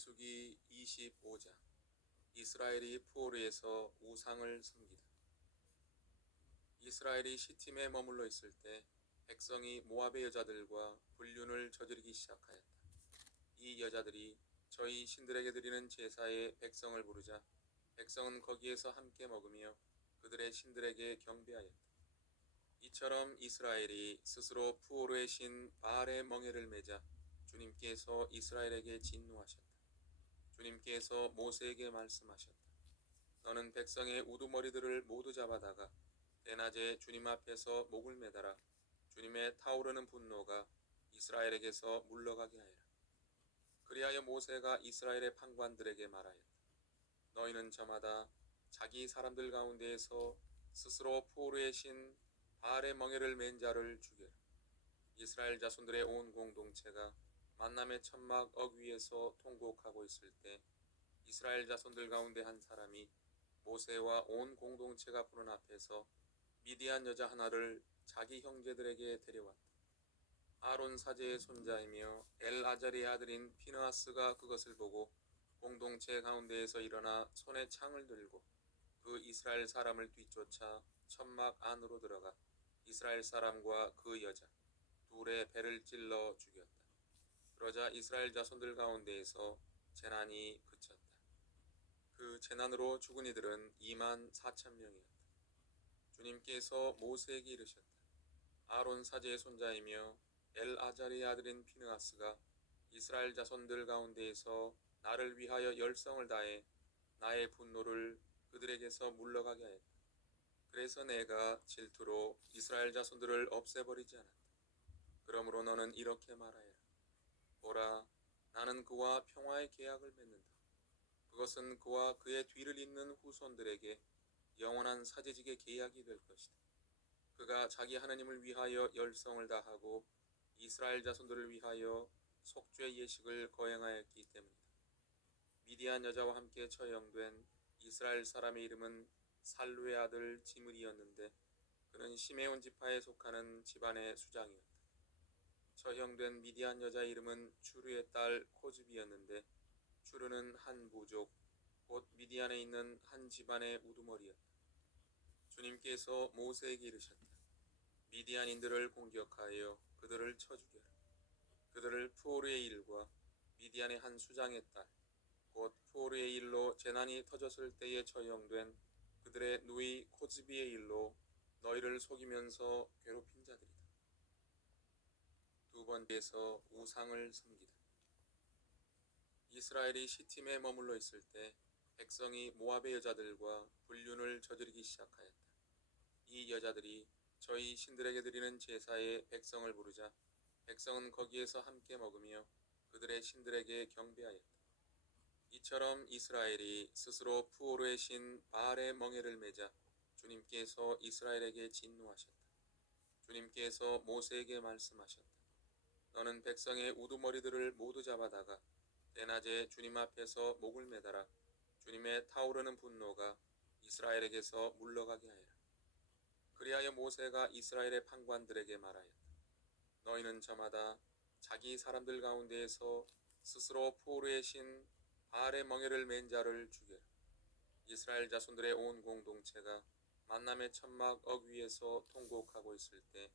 민수기 25장. 이스라엘이 푸오르에서 우상을 섬기다. 이스라엘이 시팀에 머물러 있을 때 백성이 모압의 여자들과 불륜을 저지르기 시작하였다. 이 여자들이 저희 신들에게 드리는 제사에 백성을 부르자 백성은 거기에서 함께 먹으며 그들의 신들에게 경배하였다. 이처럼 이스라엘이 스스로 푸오르의 신 바알의 멍에를 매자 주님께서 이스라엘에게 진노하셨다. 주님께서 모세에게 말씀하셨다. 너는 백성의 우두머리들을 모두 잡아다가 대낮에 주님 앞에서 목을 매달아 주님의 타오르는 분노가 이스라엘에게서 물러가게 하여라. 그리하여 모세가 이스라엘의 판관들에게 말하였다. 너희는 저마다 자기 사람들 가운데에서 스스로 푸오르의 신 바알의 멍에를 맨 자를 죽여라. 이스라엘 자손들의 온 공동체가 만남의 천막 어귀에서 통곡하고 있을 때 이스라엘 자손들 가운데 한 사람이 모세와 온 공동체가 보는 앞에서 미디안 여자 하나를 자기 형제들에게 데려왔다. 아론 사제의 손자이며 엘아자리의 아들인 피느하스가 그것을 보고 공동체 가운데에서 일어나 손에 창을 들고 그 이스라엘 사람을 뒤쫓아 천막 안으로 들어가 이스라엘 사람과 그 여자 둘의 배를 찔러 죽였다. 그러자 이스라엘 자손들 가운데에서 재난이 그쳤다. 그 재난으로 죽은 이들은 2만 4천 명이었다. 주님께서 모세에게 이르셨다. 아론 사제의 손자이며 엘아자리의 아들인 피느하스가 이스라엘 자손들 가운데에서 나를 위하여 열성을 다해 나의 분노를 그들에게서 물러가게 하였다. 그래서 내가 질투로 이스라엘 자손들을 없애버리지 않았다. 그러므로 너는 이렇게 말하여라. 보라, 나는 그와 평화의 계약을 맺는다. 그것은 그와 그의 뒤를 잇는 후손들에게 영원한 사제직의 계약이 될 것이다. 그가 자기 하나님을 위하여 열성을 다하고 이스라엘 자손들을 위하여 속죄 예식을 거행하였기 때문이다. 미디안 여자와 함께 처형된 이스라엘 사람의 이름은 살루의 아들 지므리였는데 그는 시메온 지파에 속하는 집안의 수장이었다. 처형된 미디안 여자 이름은 추르의 딸 코즈비였는데 추르는 한 부족 곧 미디안에 있는 한 집안의 우두머리였다. 주님께서 모세에게 이르셨다. 미디안인들을 공격하여 그들을 쳐 죽여라. 그들을 푸오르의 일과 미디안의 한 수장의 딸 곧 푸오르의 일로 재난이 터졌을 때에 처형된 그들의 누이 코즈비의 일로 너희를 속이면서 괴롭힌 자들이다. 두 번째에서 우상을 섬기다. 이스라엘이 시팀에 머물러 있을 때 백성이 모압의 여자들과 불륜을 저지르기 시작하였다. 이 여자들이 저희 신들에게 드리는 제사에 백성을 부르자 백성은 거기에서 함께 먹으며 그들의 신들에게 경배하였다. 이처럼 이스라엘이 스스로 푸오르의 신 바알의 멍에를 매자 주님께서 이스라엘에게 진노하셨다. 주님께서 모세에게 말씀하셨다. 너는 백성의 우두머리들을 모두 잡아다가 대낮에 주님 앞에서 목을 매달아 주님의 타오르는 분노가 이스라엘에게서 물러가게 하여라. 그리하여 모세가 이스라엘의 판관들에게 말하였다. 너희는 저마다 자기 사람들 가운데에서 스스로 푸오르의 신 바알의 멍에를 맨 자를 죽여라. 이스라엘 자손들의 온 공동체가 만남의 천막 어귀에서 통곡하고 있을 때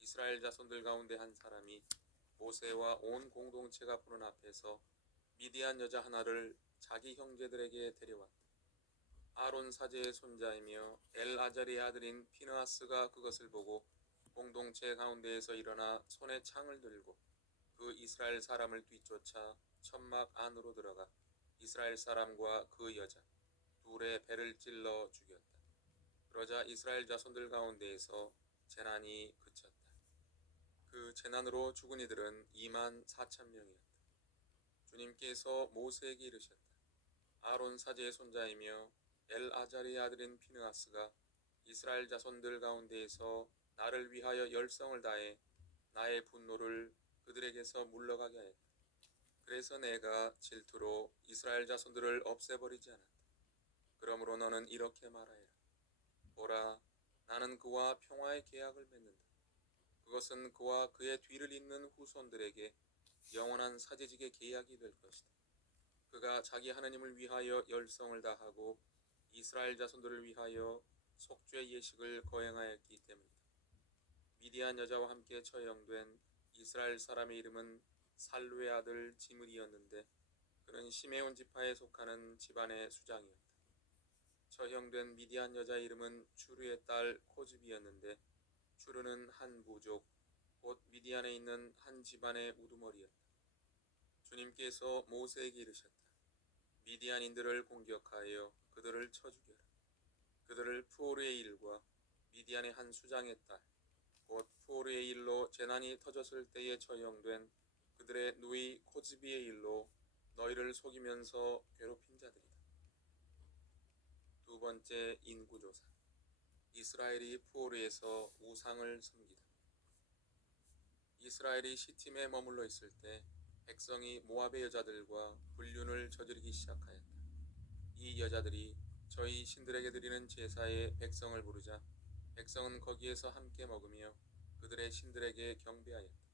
이스라엘 자손들 가운데 한 사람이 모세와 온 공동체가 보는 앞에서 미디안 여자 하나를 자기 형제들에게 데려왔다. 아론 사제의 손자이며 엘아자리의 아들인 피느하스가 그것을 보고 공동체 가운데에서 일어나 손에 창을 들고 그 이스라엘 사람을 뒤쫓아 천막 안으로 들어가 이스라엘 사람과 그 여자 둘의 배를 찔러 죽였다. 그러자 이스라엘 자손들 가운데에서 재난이 그쳤다. 그 재난으로 죽은 이들은 2만 4천 명이었다. 주님께서 모세에게 이르셨다. 아론 사제의 손자이며 엘아자리의 아들인 피느하스가 이스라엘 자손들 가운데에서 나를 위하여 열성을 다해 나의 분노를 그들에게서 물러가게 하였다. 그래서 내가 질투로 이스라엘 자손들을 없애버리지 않았다. 그러므로 너는 이렇게 말하여라. 보라, 나는 그와 평화의 계약을 맺는다. 그것은 그와 그의 뒤를 잇는 후손들에게 영원한 사제직의 계약이 될 것이다. 그가 자기 하나님을 위하여 열성을 다하고 이스라엘 자손들을 위하여 속죄 예식을 거행하였기 때문이다. 미디안 여자와 함께 처형된 이스라엘 사람의 이름은 살루의 아들 지므리였는데 그는 시메온 지파에 속하는 집안의 수장이었다. 처형된 미디안 여자 이름은 추르의 딸 코즈비였는데 추르는 한 부족 곧 미디안에 있는 한 집안의 우두머리였다. 주님께서 모세에게 이르셨다. 미디안인들을 공격하여 그들을 쳐 죽여라. 그들을 푸오르의 일과 미디안의 한 수장의 딸 곧 푸오르의 일로 재난이 터졌을 때에 처형된 그들의 누이 코즈비의 일로 너희를 속이면서 괴롭힌 자들이다. 두 번째 인구조사. 이스라엘이 푸오르에서 우상을 섬기다. 이스라엘이 시팀에 머물러 있을 때 백성이 모압의 여자들과 불륜을 저지르기 시작하였다. 이 여자들이 저희 신들에게 드리는 제사에 백성을 부르자 백성은 거기에서 함께 먹으며 그들의 신들에게 경배하였다.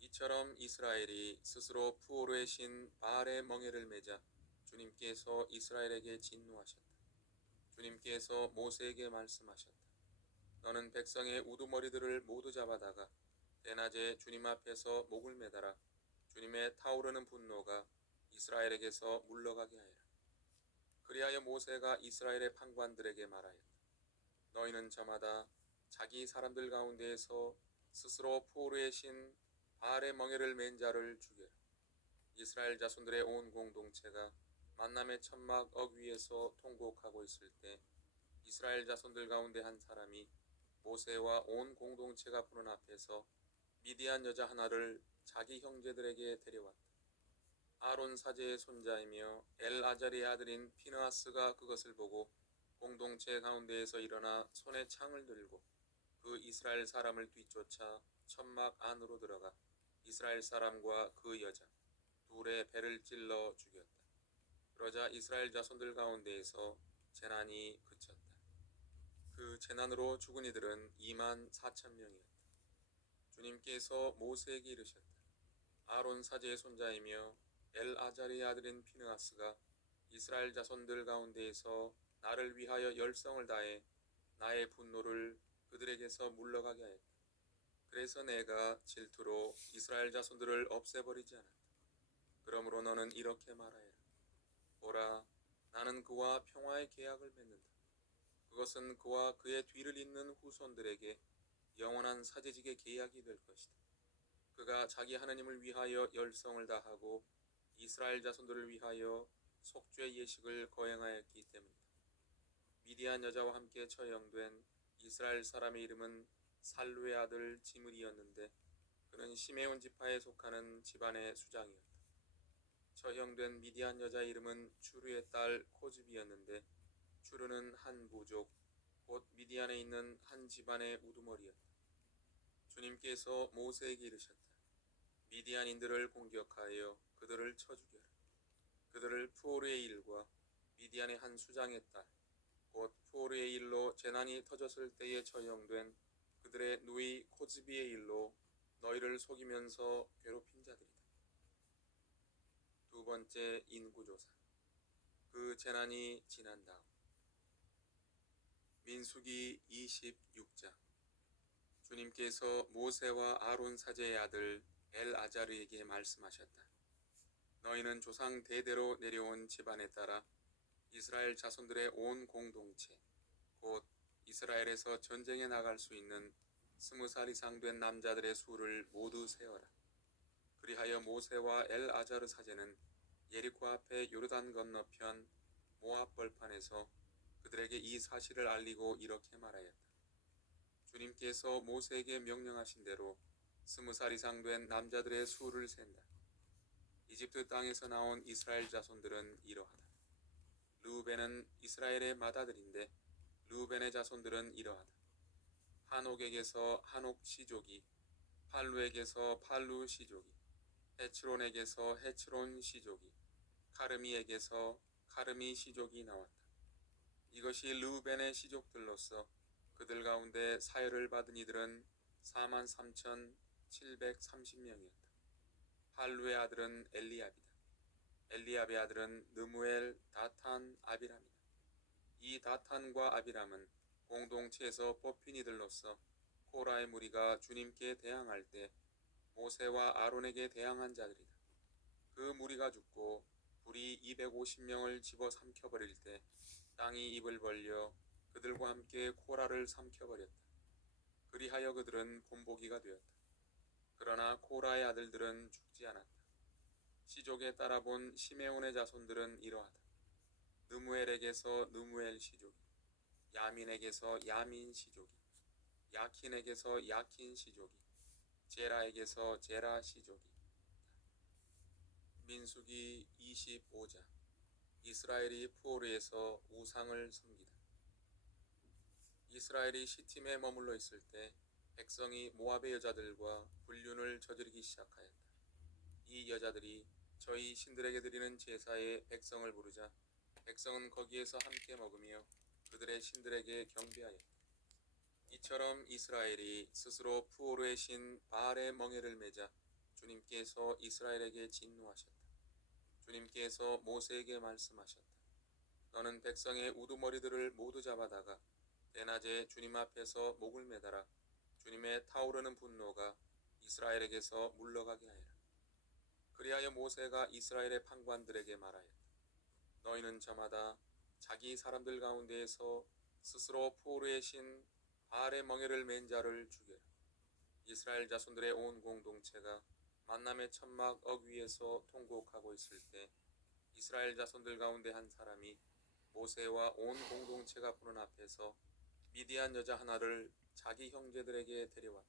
이처럼 이스라엘이 스스로 푸오르의 신 바알의 멍에를 매자 주님께서 이스라엘에게 진노하셨다. 주님께서 모세에게 말씀하셨다. 너는 백성의 우두머리들을 모두 잡아다가 대낮에 주님 앞에서 목을 매달아 주님의 타오르는 분노가 이스라엘에게서 물러가게 하여라. 그리하여 모세가 이스라엘의 판관들에게 말하였다. 너희는 저마다 자기 사람들 가운데에서 스스로 푸오르의 신 바알의 멍에를 맨 자를 죽여라. 이스라엘 자손들의 온 공동체가 만남의 천막 어귀에서 통곡하고 있을 때 이스라엘 자손들 가운데 한 사람이 모세와 온 공동체가 보는 앞에서 미디안 여자 하나를 자기 형제들에게 데려왔다. 아론 사제의 손자이며 엘아자리의 아들인 피느하스가 그것을 보고 공동체 가운데에서 일어나 손에 창을 들고 그 이스라엘 사람을 뒤쫓아 천막 안으로 들어가 이스라엘 사람과 그 여자 둘의 배를 찔러 죽였다. 그러자 이스라엘 자손들 가운데에서 재난이 그쳤다. 그 재난으로 죽은 이들은 24,000명이었다. 주님께서 모세에게 이르셨다. 아론 사제의 손자이며 엘아자리의 아들인 피느하스가 이스라엘 자손들 가운데에서 나를 위하여 열성을 다해 나의 분노를 그들에게서 물러가게 하였다. 그래서 내가 질투로 이스라엘 자손들을 없애버리지 않았다. 그러므로 너는 이렇게 말하여라. 보라, 나는 그와 평화의 계약을 맺는다. 그것은 그와 그의 뒤를 잇는 후손들에게 영원한 사제직의 계약이 될 것이다. 그가 자기 하나님을 위하여 열성을 다하고 이스라엘 자손들을 위하여 속죄 예식을 거행하였기 때문이다. 미디안 여자와 함께 처형된 이스라엘 사람의 이름은 살루의 아들 지므리였는데 그는 시메온 지파에 속하는 집안의 수장이었다. 처형된 미디안 여자 이름은 추르의 딸 코즈비였는데 추르는 한 부족 곧 미디안에 있는 한 집안의 우두머리였다. 주님께서 모세에게 이르셨다. 미디안인들을 공격하여 그들을 쳐 죽여라. 그들을 푸오르의 일과 미디안의 한 수장의 딸 곧 푸오르의 일로 재난이 터졌을 때에 처형된 그들의 누이 코즈비의 일로 너희를 속이면서 괴롭힌 자들이다. 두 번째 인구조사. 그 재난이 지난 다음. 민수기 26장. 주님께서 모세와 아론 사제의 아들 엘아자르에게 말씀하셨다. 너희는 조상 대대로 내려온 집안에 따라 이스라엘 자손들의 온 공동체 곧 이스라엘에서 전쟁에 나갈 수 있는 20살 이상 된 남자들의 수를 모두 세어라. 그리하여 모세와 엘아자르 사제는 예리코 앞에 요르단 건너편 모압 벌판에서 그들에게 이 사실을 알리고 이렇게 말하였다. 주님께서 모세에게 명령하신 대로 20살 이상 된 남자들의 수를 센다. 이집트 땅에서 나온 이스라엘 자손들은 이러하다. 르우벤은 이스라엘의 맏아들인데 르우벤의 자손들은 이러하다. 한옥에게서 한옥 시족이, 팔루에게서 팔루 시족이, 헤츠론에게서 헤츠론 시족이, 카르미에게서 카르미 시족이 나왔다. 이것이 르우벤의 시족들로서 그들 가운데 사열을 받은 이들은 43,730명이었다. 팔루의 아들은 엘리압이다. 엘리압의 아들은 느무엘, 다탄, 아비람이다. 이 다탄과 아비람은 공동체에서 뽑힌 이들로서 코라의 무리가 주님께 대항할 때 모세와 아론에게 대항한 자들이다. 그 무리가 죽고 불이 250명을 집어삼켜버릴 때 땅이 입을 벌려 그들과 함께 코라를 삼켜버렸다. 그리하여 그들은 본보기가 되었다. 그러나 코라의 아들들은 죽지 않았다. 시족에 따라본 시메온의 자손들은 이러하다. 느무엘에게서 느무엘 시족이, 야민에게서 야민 시족이, 야킨에게서 야킨 시족이, 제라에게서 제라 시족이. 민수기 25장. 이스라엘이 푸오르에서 우상을 섬기다. 이스라엘이 시팀에 머물러 있을 때 백성이 모압의 여자들과 불륜을 저지르기 시작하였다. 이 여자들이 저희 신들에게 드리는 제사에 백성을 부르자 백성은 거기에서 함께 먹으며 그들의 신들에게 경배하였다. 이처럼 이스라엘이 스스로 푸오르의 신 바알의 멍에를 매자 주님께서 이스라엘에게 진노하셨다. 주님께서 모세에게 말씀하셨다. 너는 백성의 우두머리들을 모두 잡아다가 대낮에 주님 앞에서 목을 매달아 주님의 타오르는 분노가 이스라엘에게서 물러가게 하여라. 그리하여 모세가 이스라엘의 판관들에게 말하였다. 너희는 저마다 자기 사람들 가운데에서 스스로 푸오르의 신 바알의 멍에를 맨 자를 죽여라. 이스라엘 자손들의 온 공동체가 만남의 천막 어귀에서 통곡하고 있을 때 이스라엘 자손들 가운데 한 사람이 모세와 온 공동체가 보는 앞에서 미디안 여자 하나를 자기 형제들에게 데려왔다.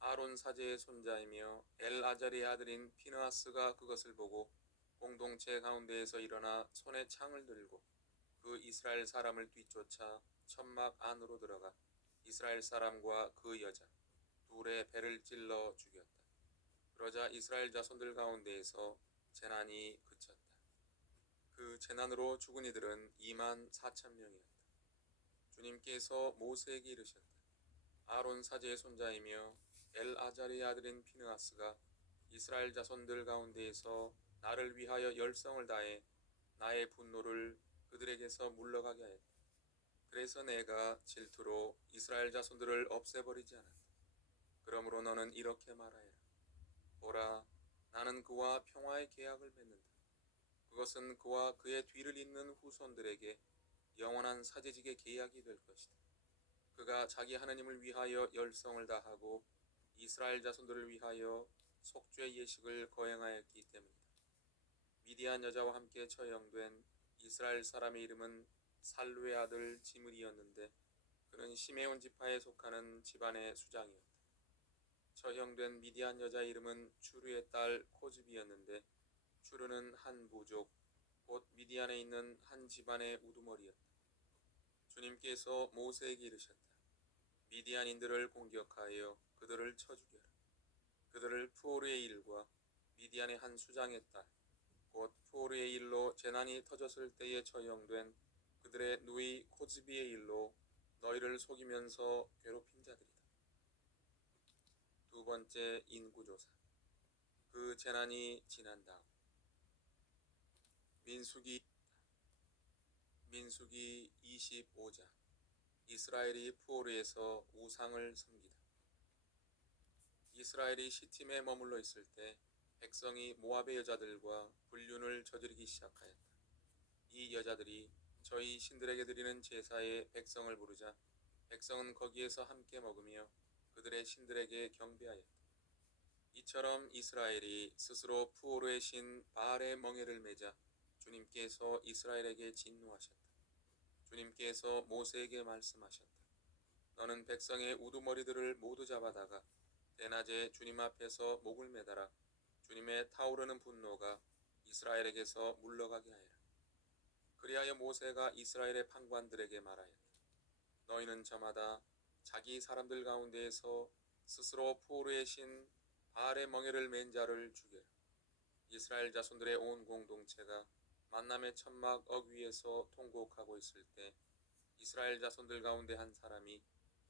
아론 사제의 손자이며 엘아자리의 아들인 피느하스가 그것을 보고 공동체 가운데에서 일어나 손에 창을 들고 그 이스라엘 사람을 뒤쫓아 천막 안으로 들어가 이스라엘 사람과 그 여자 둘의 배를 찔러 죽였다. 그러자 이스라엘 자손들 가운데에서 재난이 그쳤다. 그 재난으로 죽은 이들은 24,000명이었다. 주님께서 모세에게 이르셨다. 아론 사제의 손자이며 엘아자리의 아들인 피느하스가 이스라엘 자손들 가운데에서 나를 위하여 열성을 다해 나의 분노를 그들에게서 물러가게 하였다. 그래서 내가 질투로 이스라엘 자손들을 없애버리지 않았다. 그러므로 너는 이렇게 말하여라. 보라, 나는 그와 평화의 계약을 맺는다. 그것은 그와 그의 뒤를 잇는 후손들에게 영원한 사제직의 계약이 될 것이다. 그가 자기 하나님을 위하여 열성을 다하고 이스라엘 자손들을 위하여 속죄 예식을 거행하였기 때문이다. 미디안 여자와 함께 처형된 이스라엘 사람의 이름은 살루의 아들 지므리였는데 그는 시메온 지파에 속하는 집안의 수장이었다. 처형된 미디안 여자 이름은 추르의 딸 코즈비였는데 추르는 한 부족 곧 미디안에 있는 한 집안의 우두머리였다. 주님께서 모세에게 이르셨다. 미디안인들을 공격하여 그들을 쳐 죽여라. 그들을 푸오르의 일과 미디안의 한 수장의 딸 곧 푸오르의 일로 재난이 터졌을 때에 처형된 그들의 누이 코즈비의 일로 너희를 속이면서 괴롭힌 자들이다. 두 번째 인구조사. 그 재난이 지난 다음. 민수기 25장. 이스라엘이 푸오르에서 우상을 섬기다. 이스라엘이 시팀에 머물러 있을 때 백성이 모압의 여자들과 불륜을 저지르기 시작하였다. 이 여자들이 저희 신들에게 드리는 제사에 백성을 부르자 백성은 거기에서 함께 먹으며 그들의 신들에게 경배하였다. 이처럼 이스라엘이 스스로 푸오르의 신 바알의 멍에를 매자 주님께서 이스라엘에게 진노하셨다. 주님께서 모세에게 말씀하셨다. 너는 백성의 우두머리들을 모두 잡아다가 대낮에 주님 앞에서 목을 매달아 주님의 타오르는 분노가 이스라엘에게서 물러가게 하여라. 그리하여 모세가 이스라엘의 판관들에게 말하였다. 너희는 저마다 자기 사람들 가운데에서 스스로 푸오르의 신 바알의 멍에를 맨 자를 죽여라. 이스라엘 자손들의 온 공동체가 만남의 천막 어귀에서 통곡하고 있을 때 이스라엘 자손들 가운데 한 사람이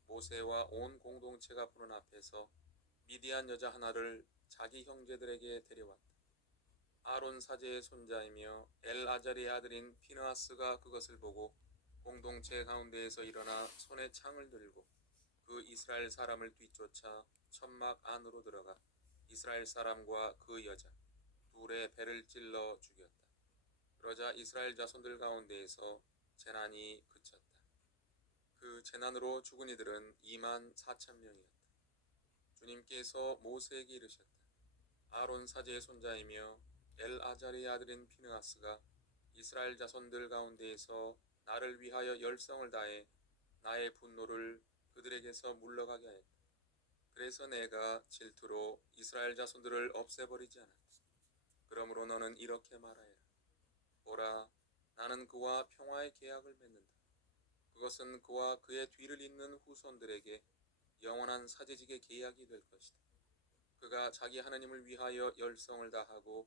모세와 온 공동체가 보는 앞에서 미디안 여자 하나를 자기 형제들에게 데려왔다. 아론 사제의 손자이며 엘아잘의 아들인 피느하스가 그것을 보고 공동체 가운데에서 일어나 손에 창을 들고 그 이스라엘 사람을 뒤쫓아 천막 안으로 들어가 이스라엘 사람과 그 여자 둘의 배를 찔러 죽였다. 그러자 이스라엘 자손들 가운데에서 재난이 그쳤다. 그 재난으로 죽은 이들은 2만 4천 명이었다. 주님께서 모세에게 이르셨다. 아론 사제의 손자이며 엘아잘의 아들인 피느하스가 이스라엘 자손들 가운데에서 나를 위하여 열성을 다해 나의 분노를 그들에게서 물러가게 하였다. 그래서 내가 질투로 이스라엘 자손들을 없애버리지 않았다. 그러므로 너는 이렇게 말하여라. 보라, 나는 그와 평화의 계약을 맺는다. 그것은 그와 그의 뒤를 잇는 후손들에게 영원한 사제직의 계약이 될 것이다. 그가 자기 하나님을 위하여 열성을 다하고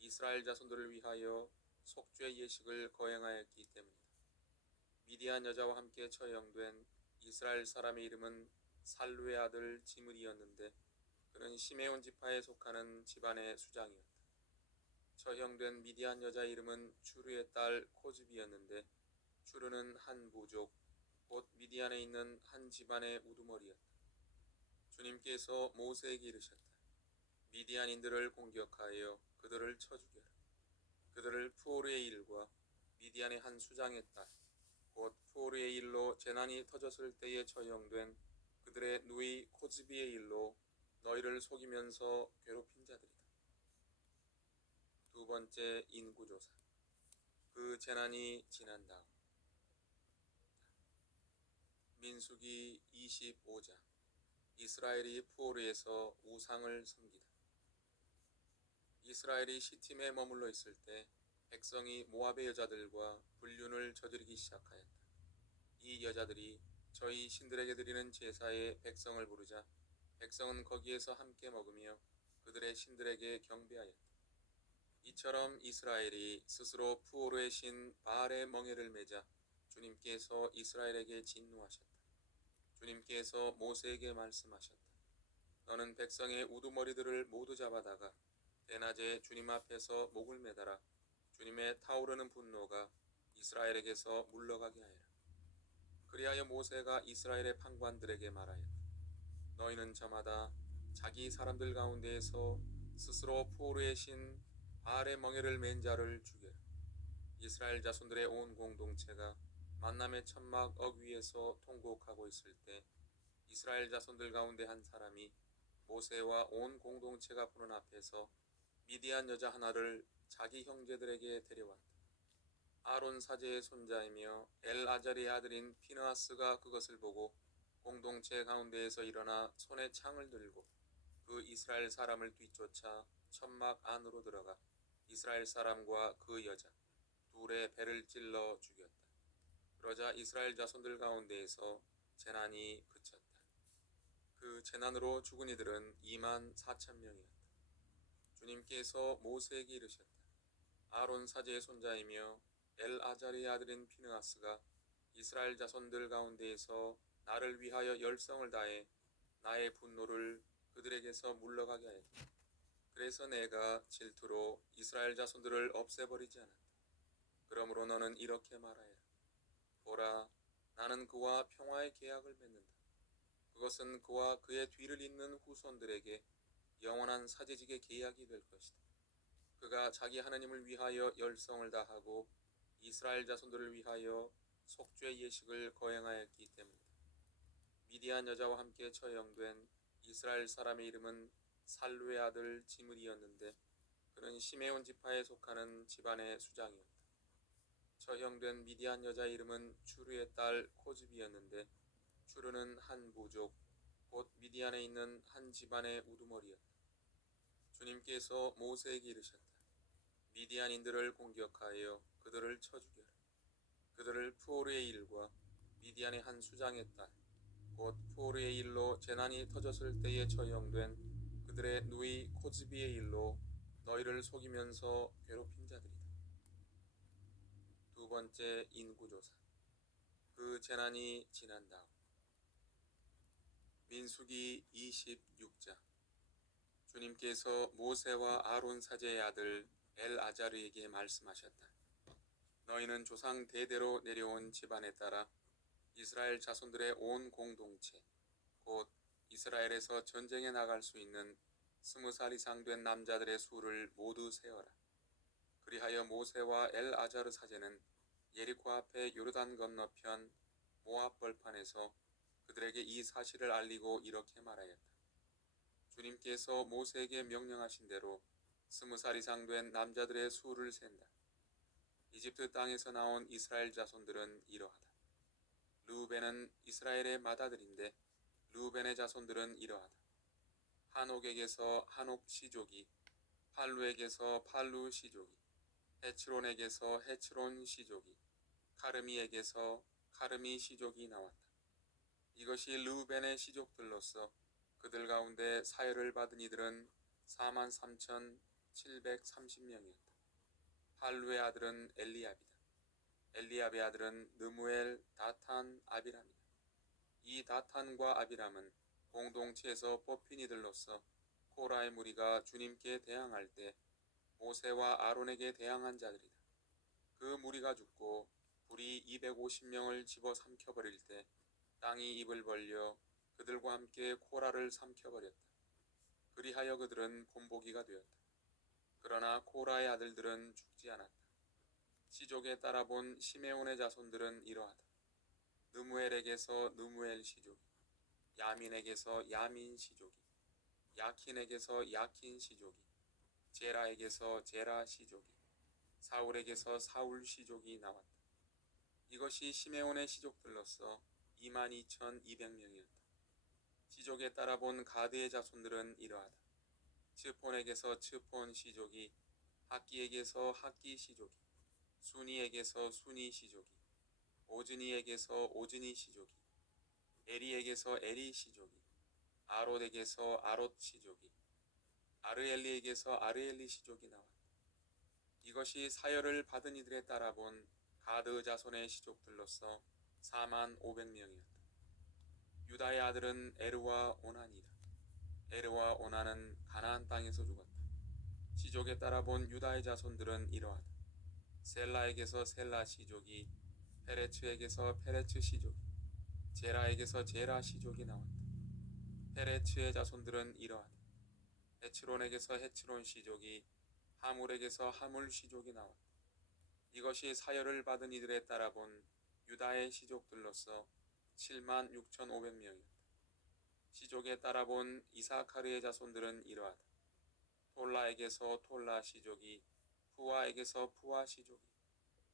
이스라엘 자손들을 위하여 속죄 예식을 거행하였기 때문이다. 미디안 여자와 함께 처형된 이스라엘 사람의 이름은 살루의 아들 지므리였는데 그는 시메온 지파에 속하는 집안의 수장이었다. 처형된 미디안 여자 이름은 추르의 딸 코즈비였는데 추르는 한 부족 곧 미디안에 있는 한 집안의 우두머리였다. 주님께서 모세에게 이르셨다. 미디안인들을 공격하여 그들을 쳐 죽여라. 그들을 푸오르의 일과 미디안의 한 수장의 딸 곧 푸오르의 일로 재난이 터졌을 때에 처형된 그들의 누이 코즈비의 일로 너희를 속이면서 괴롭힌 자들이다. 두 번째 인구조사. 그 재난이 지난 다음. 민수기 25장. 이스라엘이 푸오르에서 우상을 섬기다. 이스라엘이 시팀에 머물러 있을 때 백성이 모압의 여자들과 불륜을 저지르기 시작하였다. 이 여자들이 저희 신들에게 드리는 제사에 백성을 부르자 백성은 거기에서 함께 먹으며 그들의 신들에게 경배하였다. 이처럼 이스라엘이 스스로 푸오르의 신 바알의 멍에를 매자 주님께서 이스라엘에게 진노하셨다. 주님께서 모세에게 말씀하셨다. 너는 백성의 우두머리들을 모두 잡아다가 대낮에 주님 앞에서 목을 매달아 주님의 타오르는 분노가 이스라엘에게서 물러가게 하여라. 그리하여 모세가 이스라엘의 판관들에게 말하였다. 너희는 저마다 자기 사람들 가운데에서 스스로 푸오르의 신 바알의 멍에를 맨 자를 죽여라. 이스라엘 자손들의 온 공동체가 만남의 천막 어귀에서 통곡하고 있을 때 이스라엘 자손들 가운데 한 사람이 모세와 온 공동체가 보는 앞에서 미디안 여자 하나를 자기 형제들에게 데려왔다. 아론 사제의 손자이며 엘아잘의 아들인 피느하스가 그것을 보고 공동체 가운데에서 일어나 손에 창을 들고 그 이스라엘 사람을 뒤쫓아 천막 안으로 들어가 이스라엘 사람과 그 여자 둘의 배를 찔러 죽였다. 그러자 이스라엘 자손들 가운데에서 재난이 그쳤다. 그 재난으로 죽은 이들은 2만 4천 명이었다. 주님께서 모세에게 이르셨다. 아론 사제의 손자이며 엘아잘의 아들인 피느하스가 이스라엘 자손들 가운데에서 나를 위하여 열성을 다해 나의 분노를 그들에게서 물러가게 하였다. 그래서 내가 질투로 이스라엘 자손들을 없애버리지 않았다. 그러므로 너는 이렇게 말하여라. 보라, 나는 그와 평화의 계약을 맺는다. 그것은 그와 그의 뒤를 잇는 후손들에게 영원한 사제직의 계약이 될 것이다. 그가 자기 하나님을 위하여 열성을 다하고 이스라엘 자손들을 위하여 속죄 예식을 거행하였기 때문이다. 미디안 여자와 함께 처형된 이스라엘 사람의 이름은 살루의 아들 지므리였는데 그는 시메온 지파에 속하는 집안의 수장이었다. 처형된 미디안 여자 이름은 추르의 딸 코즈비였는데 추르는 한 부족 곧 미디안에 있는 한 집안의 우두머리였다. 주님께서 모세에게 이르셨다. 미디안인들을 공격하여 그들을 쳐 죽여라. 그들을 푸오르의 일과 미디안의 한 수장의 딸 곧 푸오르의 일로 재난이 터졌을 때에 처형된 그들의 누이 코즈비의 일로 너희를 속이면서 괴롭힌 자들이다. 두 번째 인구조사. 그 재난이 지난 다음. 민수기 26장. 주님께서 모세와 아론 사제의 아들 엘아자르에게 말씀하셨다. 너희는 조상 대대로 내려온 집안에 따라 이스라엘 자손들의 온 공동체, 곧 이스라엘에서 전쟁에 나갈 수 있는 20살 이상 된 남자들의 수를 모두 세어라. 그리하여 모세와 엘아자르 사제는 예리코 앞에 요르단 건너편 모압 벌판에서 그들에게 이 사실을 알리고 이렇게 말하였다. 주님께서 모세에게 명령하신 대로 20살 이상 된 남자들의 수를 센다. 이집트 땅에서 나온 이스라엘 자손들은 이러하다. 르우벤은 이스라엘의 맏아들인데 르우벤의 자손들은 이러하다. 한옥에게서 한옥 시족이, 팔루에게서 팔루 시족이, 헤츠론에게서 헤츠론 시족이, 카르미에게서 카르미 시족이 나왔다. 이것이 르우벤의 시족들로서 그들 가운데 사열을 받은 이들은 43,730명이었다. 팔루의 아들은 엘리압이다. 엘리압의 아들은 느무엘, 다탄, 아비람이다. 이 다탄과 아비람은 공동체에서 뽑힌 이들로서 코라의 무리가 주님께 대항할 때 모세와 아론에게 대항한 자들이다. 그 무리가 죽고 불이 250명을 집어삼켜버릴 때 땅이 입을 벌려 그들과 함께 코라를 삼켜버렸다. 그리하여 그들은 본보기가 되었다. 그러나 코라의 아들들은 죽지 않았다. 시족에 따라본 시메온의 자손들은 이러하다. 느무엘에게서 느무엘 시족이, 야민에게서 야민 시족이, 야킨에게서 야킨 시족이, 제라에게서 제라 시족이, 사울에게서 사울 시족이 나왔다. 이것이 시메온의 시족들로서 22,200명이었다. 시족에 따라본 가드의 자손들은 이러하다. 츠폰에게서 츠폰 시족이, 학기에게서 학기 시족이, 순이에게서 순이 시족이, 오즈니에게서 오즈니 시족이, 에리에게서 에리 시족이, 아롯에게서 아롯 시족이, 아르엘리에게서 아르엘리 시족이 나왔다. 이것이 사열을 받은 이들에 따라본 가드 자손의 시족들로서 45,000명이었다. 유다의 아들은 에르와 오난이다. 에르와 오난은 가나안 땅에서 죽었다. 시족에 따라본 유다의 자손들은 이러하다. 셀라에게서 셀라 시족이, 페레츠에게서 페레츠 시족이, 제라에게서 제라 시족이 나왔다. 페레츠의 자손들은 이러하다. 헤츠론에게서 헤츠론 시족이, 하물에게서 하물 시족이 나왔다. 이것이 사열을 받은 이들에 따라본 유다의 시족들로서 76,500명이었다. 시족에 따라본 이사카르의 자손들은 이러하다. 톨라에게서 톨라 시족이, 푸아에게서 푸아 시족이,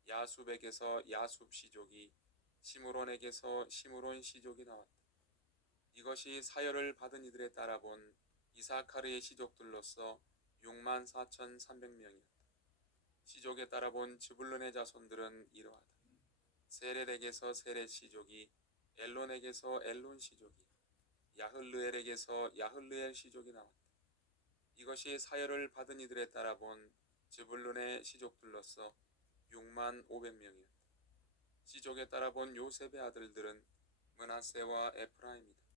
야숲에게서 야숲 시족이, 시므론에게서 시므론 시족이 나왔다. 이것이 사열을 받은 이들에 따라본 이사카르의 시족들로서 64,300명이었다. 시족에 따라본 즈불론의 자손들은 이러하다. 세렛에게서 세렛 시족이, 엘론에게서 엘론 시족이, 야흘르엘에게서 야흘르엘 시족이 나왔다. 이것이 사열을 받은 이들에 따라본 즈불론의 시족들로서 65,000명이었다. 시족에 따라본 요셉의 아들들은 므낫세와 에프라임이다.